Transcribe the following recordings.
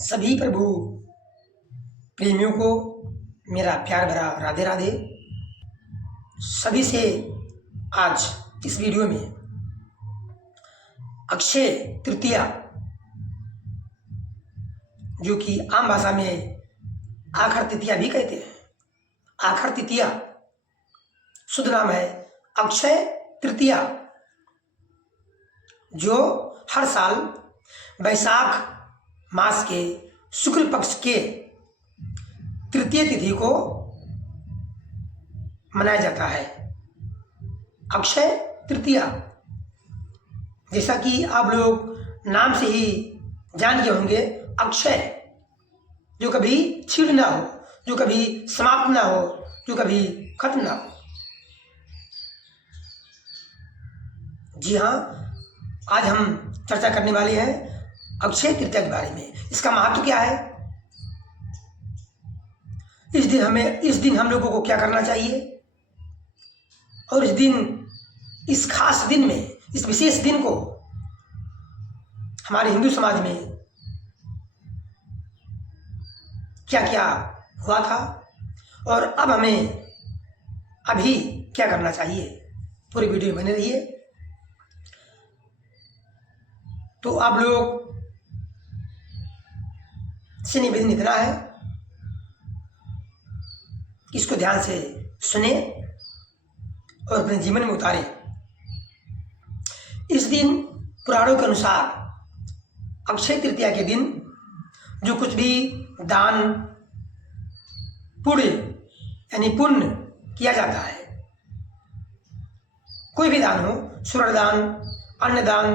सभी प्रभु प्रेमियों को मेरा प्यार भरा राधे राधे। सभी से आज इस वीडियो में अक्षय तृतीया, जो कि आम भाषा में आखर तृतीया भी कहते हैं, आखर तृतीया शुद्ध नाम है अक्षय तृतीया, जो हर साल वैशाख मास के शुक्ल पक्ष के तृतीय तिथि को मनाया जाता है। अक्षय तृतीया, जैसा कि आप लोग नाम से ही जान गए होंगे, अक्षय जो कभी छीड़ ना हो, जो कभी समाप्त ना हो, जो कभी खत्म ना हो। जी हाँ, आज हम चर्चा करने वाले हैं अक्षय तृतीया के बारे में। इसका महत्व क्या है, इस दिन हम लोगों को क्या करना चाहिए, और इस खास दिन में, इस विशेष दिन को हमारे हिंदू समाज में क्या क्या हुआ था और अब हमें अभी क्या करना चाहिए। पूरी वीडियो बने रहिए। तो आप लोग से निवेदन इतना है कि इसको ध्यान से सुने और अपने जीवन में उतारें। इस दिन पुराणों के अनुसार अक्षय तृतीया के दिन जो कुछ भी दान पुण्य यानी पुण्य किया जाता है, कोई भी दान हो, स्वर्ण दान, अन्नदान,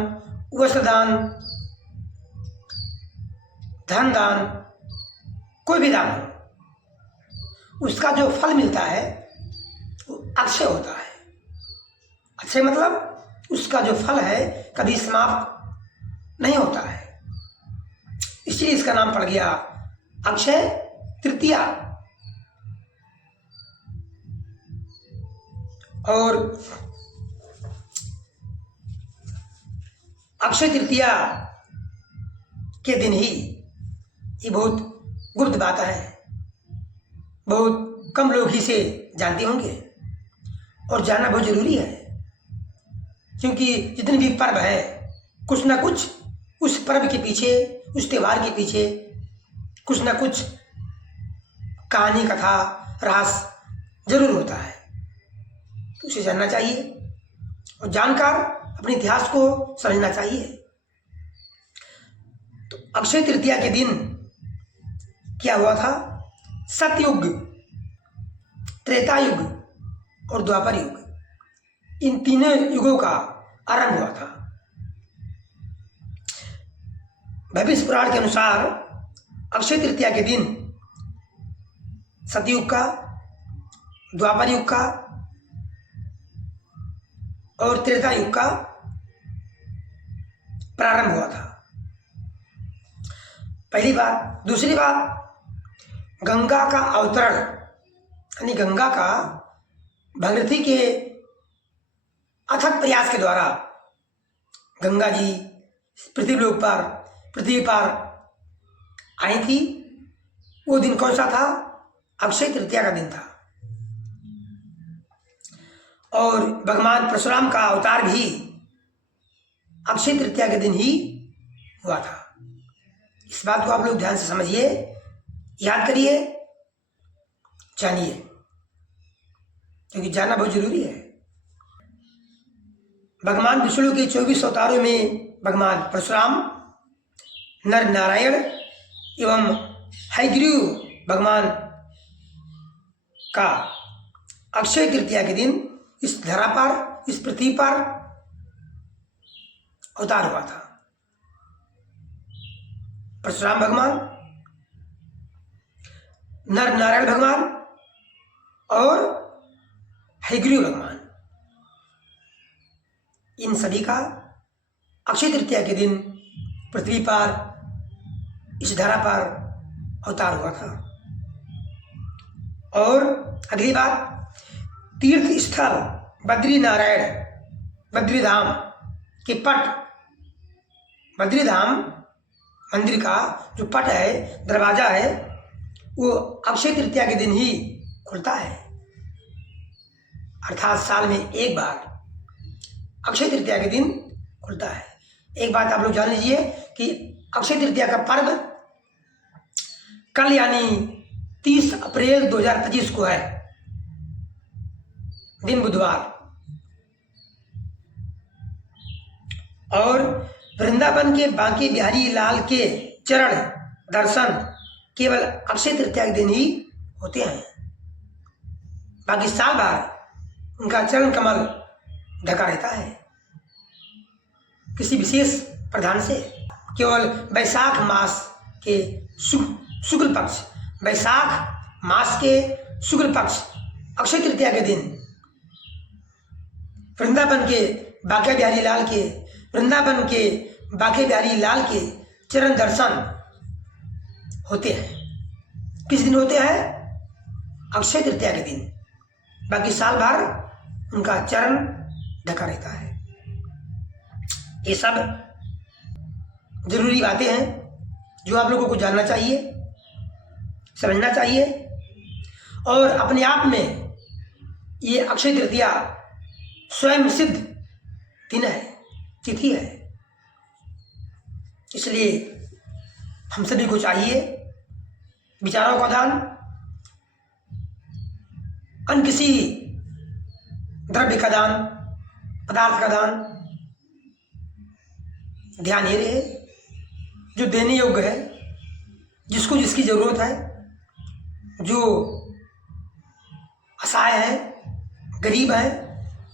वस्त्र दान, धन दान, कोई भी दान हो, उसका जो फल मिलता है वो अक्षय होता है। अक्षय मतलब उसका जो फल है कभी समाप्त नहीं होता है, इसलिए इसका नाम पड़ गया अक्षय तृतीया। और अक्षय तृतीया के दिन ही, ये बहुत गुप्त बात है, बहुत कम लोग ही से जानते होंगे और जानना बहुत जरूरी है, क्योंकि जितने भी पर्व है कुछ ना कुछ उस पर्व के पीछे, उस त्यौहार के पीछे कुछ ना कुछ कहानी, कथा, रहस्य जरूर होता है। तो उसे जानना चाहिए और जानकर अपने इतिहास को समझना चाहिए। तो अक्षय तृतीया के दिन क्या हुआ था, सतयुग, त्रेता युग और द्वापर युग, इन तीनों युगों का आरंभ हुआ था। भविष्य पुराण के अनुसार अक्षय तृतीया के दिन सतयुग का, द्वापर युग का और त्रेता युग का प्रारंभ हुआ था। पहली बात। दूसरी बात, गंगा का अवतरण, यानी गंगा का भागीरथी के अथक प्रयास के द्वारा गंगा जी पृथ्वी पर आई थी। वो दिन कौन सा था, अक्षय तृतीया का दिन था। और भगवान परशुराम का अवतार भी अक्षय तृतीया के दिन ही हुआ था। इस बात को आप लोग ध्यान से समझिए, याद करिए, जानिए, क्योंकि जानना बहुत जरूरी है। भगवान विष्णु के 24 अवतारों में भगवान परशुराम, नर नारायण एवं हयग्रीव भगवान का अक्षय तृतीया के दिन इस धरा पर, इस पृथ्वी पर अवतार हुआ था। परशुराम भगवान, नर नारायण भगवान और हयग्रीव भगवान, इन सभी का अक्षय तृतीया के दिन पृथ्वी पर, इस धरा पर अवतार हुआ था। और अगली बात, तीर्थ स्थल बद्रीनारायण, बद्रीधाम के पट, बद्रीधाम मंदिर का जो पट है, दरवाजा है, वो अक्षय तृतीया के दिन ही खुलता है। अर्थात साल में एक बार अक्षय तृतीया के दिन खुलता है। एक बात आप लोग जान लीजिए कि अक्षय तृतीया का पर्व कल यानी 30 अप्रैल 2025 को है, दिन बुधवार। और वृंदावन के बांके बिहारी लाल के चरण दर्शन केवल अक्षय तृतीया के दिन ही होते हैं। बाकी साल भर उनका चरण कमल ढका रहता है किसी विशेष प्रधान से। केवल वैशाख मास के शुक्ल पक्ष, वैशाख मास के शुक्ल पक्ष अक्षय तृतीया के दिन वृंदावन के बांके बिहारी लाल के चरण दर्शन होते हैं। किस दिन होते हैं? अक्षय तृतीया के दिन। बाकी साल भर उनका चरण ढका रहता है। ये सब जरूरी बातें हैं जो आप लोगों को जानना चाहिए, समझना चाहिए। और अपने आप में ये अक्षय तृतीया स्वयं सिद्ध दिन है, तिथि है। इसलिए हम सभी को चाहिए विचारों का दान, अन्य किसी द्रव्य का दान, पदार्थ का दान, ध्यान ये रहे जो देने योग्य है, जिसको जिसकी जरूरत है, जो असहाय है, गरीब है,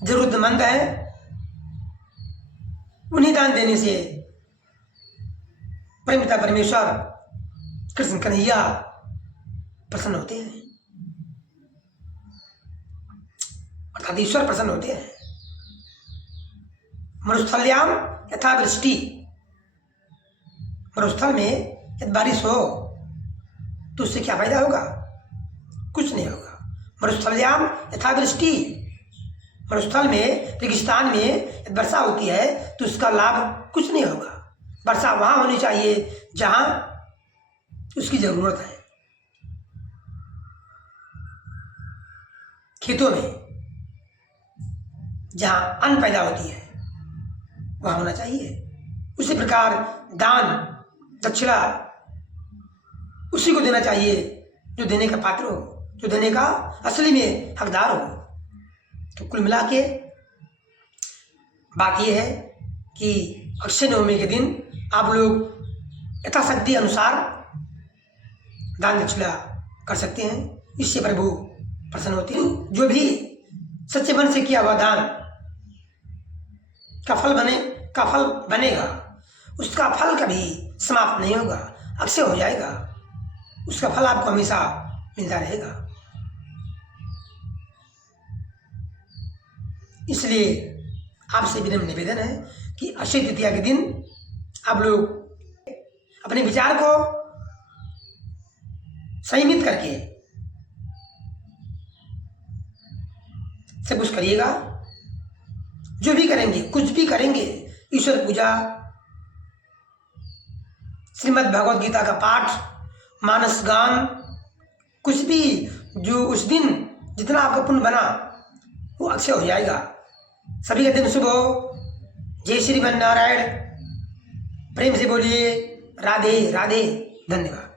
जरूरतमंद है, उन्हें दान देने से परमपिता परमेश्वर कृष्ण कन्हैया प्रसन्न होते हैं, अर्थात ईश्वर प्रसन्न होते हैं। मरुस्थल्याम यथा वृष्टि, मरुस्थल में यदि बारिश हो तो उससे क्या फायदा होगा? कुछ नहीं होगा। मरुस्थल्याम यथा वृष्टि, मरुस्थल में, रेगिस्तान में यदि वर्षा होती है तो उसका लाभ कुछ नहीं होगा। वर्षा वहां होनी चाहिए जहां उसकी जरूरत है। खेतों में जहां अन्न पैदा होती है वहां होना चाहिए। उसी प्रकार दान दक्षिणा उसी को देना चाहिए जो देने का पात्र हो, जो देने का असली में हकदार हो। तो कुल मिला के बात यह है कि अक्षय नवमी के दिन आप लोग यथाशक्ति अनुसार दान दक्षिणा कर सकते हैं। इससे प्रभु प्रसन्न होते हैं। जो भी सच्चे मन से किया हुआ दान का फल बनेगा, उसका फल कभी समाप्त नहीं होगा, अक्षय हो जाएगा। उसका फल आपको हमेशा मिलता रहेगा। इसलिए आपसे विनम्र निवेदन है कि अक्षय तृतीया के दिन आप लोग अपने विचार को संयमित करके सब कुछ करिएगा। जो भी करेंगे, कुछ भी करेंगे, ईश्वर पूजा, श्रीमद् भगवद गीता का पाठ, मानस गान, कुछ भी जो उस दिन जितना आपका पुण्य बना वो अक्षय हो जाएगा। सभी का दिन शुभ हो। जय श्री नारायण। प्रेम से बोलिए राधे राधे। धन्यवाद।